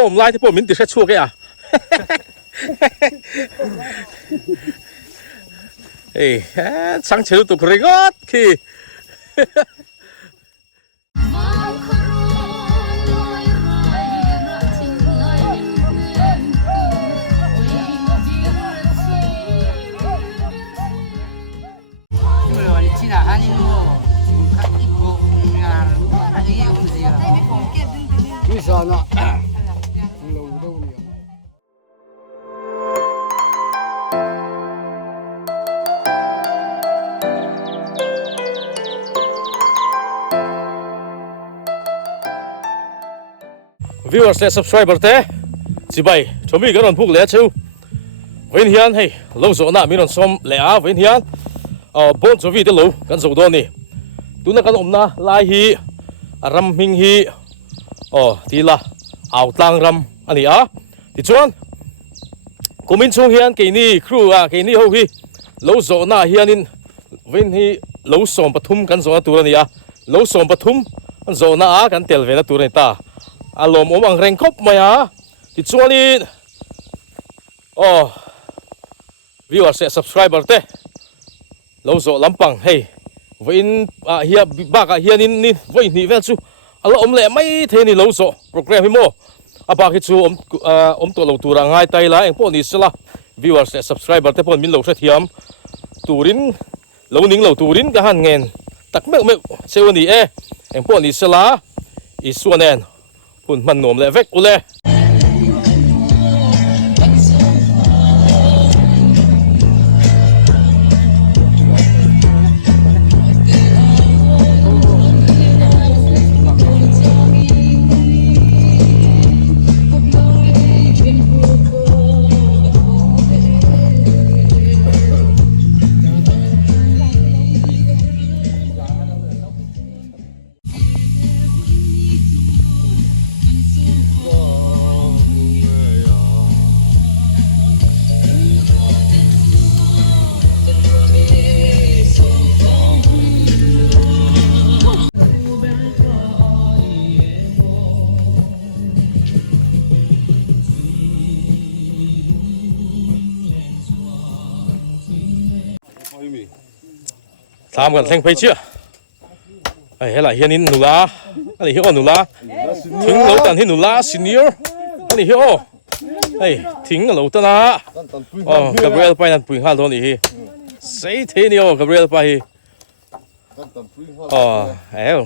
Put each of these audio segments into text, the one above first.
phom lai thì phom mình tự sẽ chua cái à ê sáng chiều tụi cười ngót khi sana viewersและ subscriber เต้สิไปชมมีกันรอนพวกเลี้ยชิวเวียนเฮียนให้เราโซน่ามีรอนสมเลี้ยเวียนเฮียนบนจวีเดลูกันโซดอนี่ตัวนักกันอมนะลายฮีรำมิงฮีทีละเอาตังรำอันนี้ที่ชวนกุมินชงเฮียนกี่นี่ครูกี่นี่เขาฮีเราโซน่าเฮียนินเวียนฮีเราสมปฐุมกันโซน่าตัวนี้เราสมปฐุมกันโซน่ากันเตลเวนะตัวนี้ตาอารมณ์อังเร่งครบไหมที่ชวนนี่viewers และ subscriber เต้เราโซลำปังเฮ้ยวินเฮียบ้าเฮียนี่วินนี่เวลชูเราเล่ไม่เทนี่เราโซโปรแกรมให้โม่บ้าคิดชูตัวเราตัวง่ายใจละเองพวกนี้สิละ viewers และ subscriber เต้พวกมินเราเสียมตัวรินเราหนิงเราตัวรินก็หันเงินตักไม่เซวันนี้เองพวกนี้สิละอีส่วนเองพุ่นมันหนุ่มเลยเวกอุเล่ทำกันเซ็งไปเชื่อไอ้เฮ้ยล่ะเฮียนี่หนูละอันนี้เฮียหนูละทิ้งเราตันที่หนูละ senior อันนี้เฮียไอ้ทิ้งเราตันนะกับเรียลไปนั่นปุ่ยห้าตัวนี่เสียทีนี่กับเรียลไปเอ้า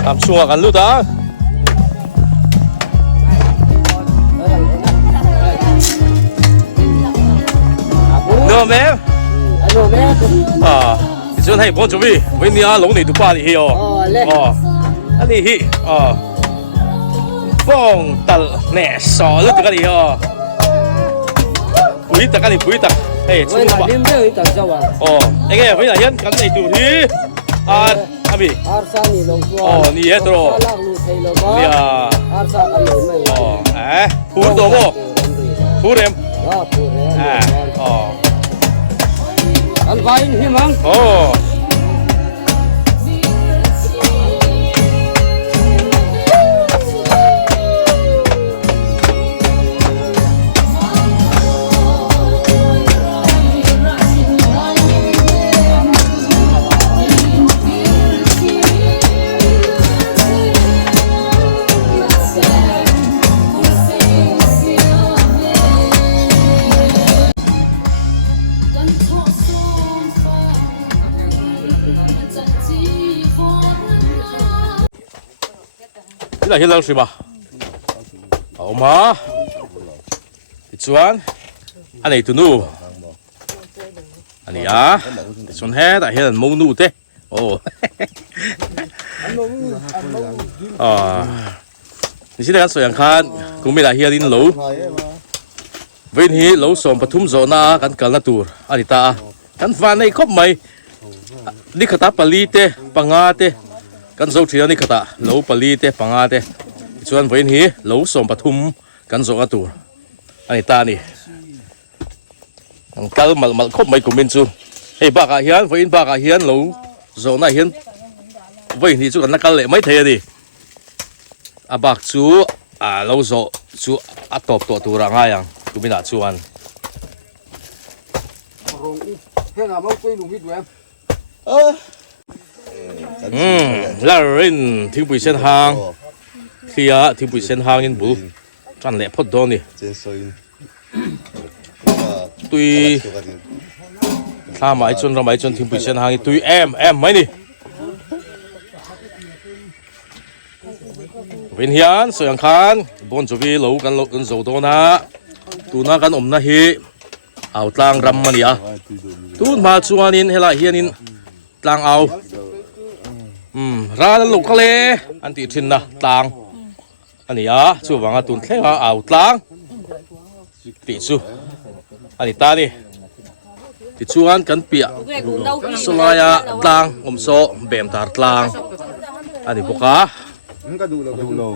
ทำชัวกันลูกตาโน้แม่ส่วนให้บอลจูบีวันนี้ลงในตัวป้าที่เฮียอันนี้ฮีฟองตัลเนสอลุตกันนี่ปุ๋ยตักกันนี่ปุ๋ยตักเฮ้ยชุ่มบ้าเอ็งวันนี้เห็นกันในตัวที่อาบีนี่เอตโรนี่พูดตัวโม่พูดเอ็มอันไว้ที่มั้งนี่แหละเฮียเราสิบ่เอามาที่ชวนอันนี้ตัวนู้อันนี้ชวนแฮ่แต่เฮียนมูนูเต้นี่สิเด็กสวยอย่างคันกูไม่ได้เฮียดินหลูเว้นฮีหลูส่งปฐุมโซนากันกันละตัวอันนี้ตากันฟันในครบไหมนี่ขตาปลีเต้ปังอาเต้กันโซทีนี่ขตาหลูปลีเต้ปังอาเต้ส่วนเว้นฮีหลูส่งปฐุมกันโซอาตัวอันนี้ตานี่กันmalครบไหมกูมินซูเฮ้ยบ้ากะเฮียนเว้นบ้ากะเฮียนหลูโซนาเฮียน vậy thì chú cần nakal lệ mấy thế đi bạc chú lâu rồi chú top tu ra ngay chú bị nạt chú ăn thế nào mau quay lùng hít em là rin thiếu bụi sen hàng khi thiếu bụi sen hàng in bù chăn lệ phốt đó nè tuy tha máy chôn ra máy chôn thiếu bụi sen hàng tuy em mấy nè Vinh hiền soi ang khan bon jovi lo kan zo do na tu na kan om na hi aw tlang ram mani tu ma chuanin hela hianin tlang aw ra lo ka le an ti thin na tlang ani chu wanga tun thlenga aw tlang ti chu ani ta ni ti chuan kan pia solaya tlang so bem tar tlang ani boka Enggak dulu.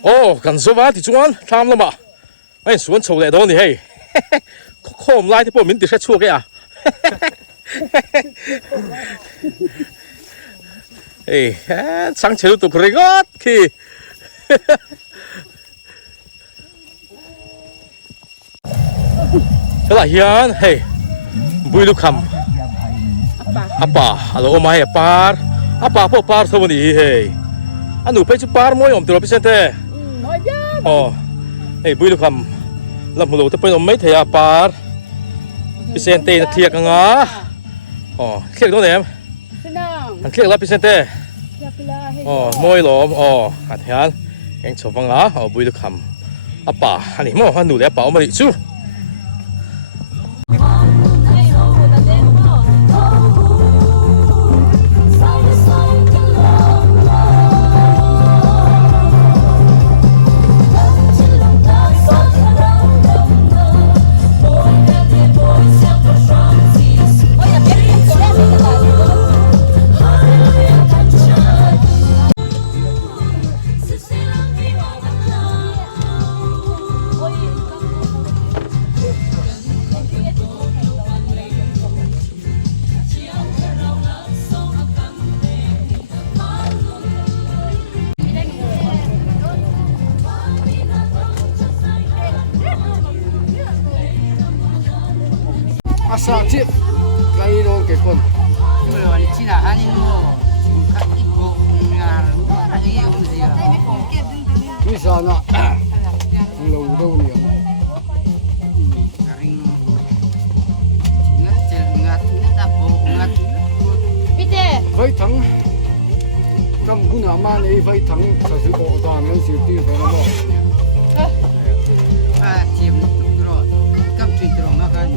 哦，咁做法啲做啱啦嘛，哎，選嘈嚟到你嘿，可唔拉啲波面跌出錯嘅啊？哎，長橋都可以個，佢，好啦，yan，嘿，唔會都冚，阿爸，hello，我買阿爸，阿爸po par sa muni hey, ano pa yung par mo yung tiro Vicente? Oh, hey, buhay kam, lamulo tapos yung may tayo par, Vicente na tiyak nga, oh, klik doon eh, ang klik lang Vicente, oh, mo'y lom, oh, at yan, yung chopang nga, oh, buhay kam, apa, ano mo, ano le apa, umali su. Asa chip, kay no ke kon. China hanin mo kat ipo ngar na iya unzia Tuy sao nè lâu đâu nhỉ karing ngat cel ngat ngat apo ngat với thằng cầm cũng là mà này với thằng thật sự bộ toàn nhân sự tuy phải là một a chim tro kam chin tro ma kan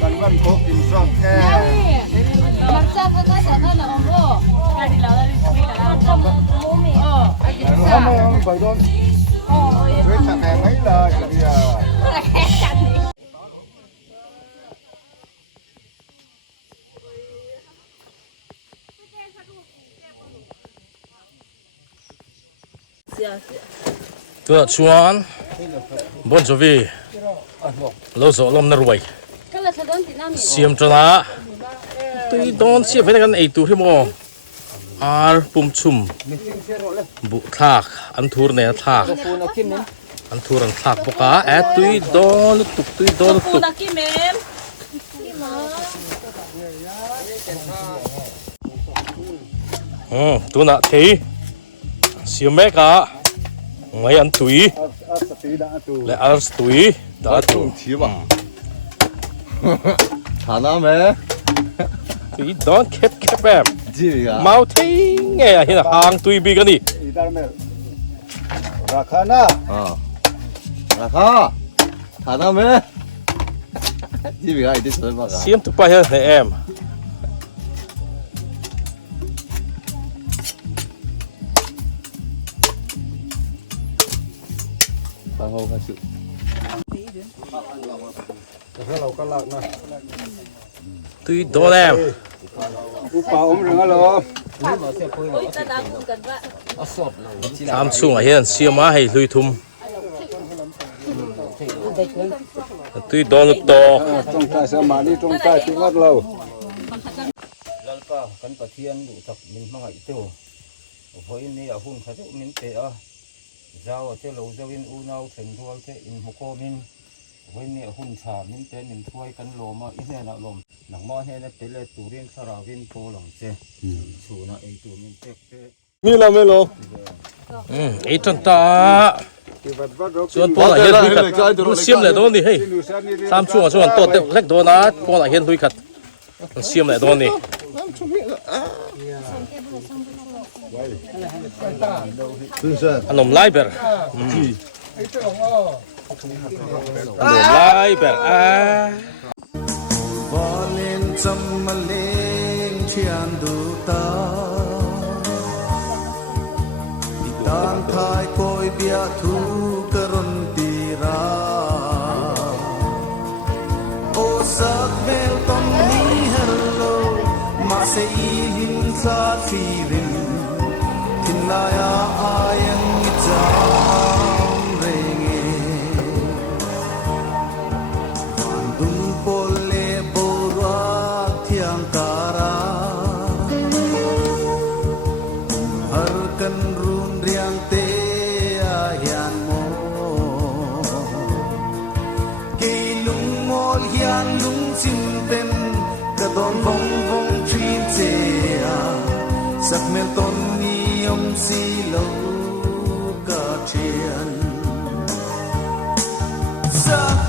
Cần văn cố kiểm soát e không ai ăn phải đâu với thằng này mấy lời bây giờ tua chuan Bon Jovi lo zo lom na ruai siam trana tui don sia phải kan ei tu hi mo ar pum chum bu thak an thur ne thak an thur an thak boka e tui don tuk tu na thei siam me ka ngay ăn túi lại ăn túi đã tụ chí ba thả nam mẹ túi đón khép em gì à mau thấy nghe hiện là hàng túi bị cái gì rakana raka thả nam mẹ gì vậy đi chơi mà xiêm tụi bay hơn này em hô khai sự túi đón em bảo ông đừng alo tham xuống ở hiện xiêm á hay lùi thum túi đón lúc to trong trại sẽ mà đi trong trại tiếng ngắt lâu lalpa kan pathian du tak min mangai tu voi ni a hun khaju min te a zaw te lo zawin u nau theng rual te in hoko min voi ni a hun tha min te min thuai kan loma i hne na lom nang ma hne na pele turin sarawin po long che chuna ei tu min tek te melo ấy chân ta chuan po là hiện lùi khát lu xiêm lại đón đi hey tham xuống ở chuan tốt đẹp lách đón á po là hiện lùi khát xiêm lại đón đi anh nôm lai ber nôm lai ber à Bolin samaling chian du ta Tang thai koi bia thu karun tira O sak mel tong ni hello ma se hin sa firin Tinaya ayang itam renge Vandung pole borwa thiang kara Har kan run riang te ayan mo Kilung mol hian lung sin pen Kadon vong vong trin te a Sak mel ton ni om si lo ka chian Sak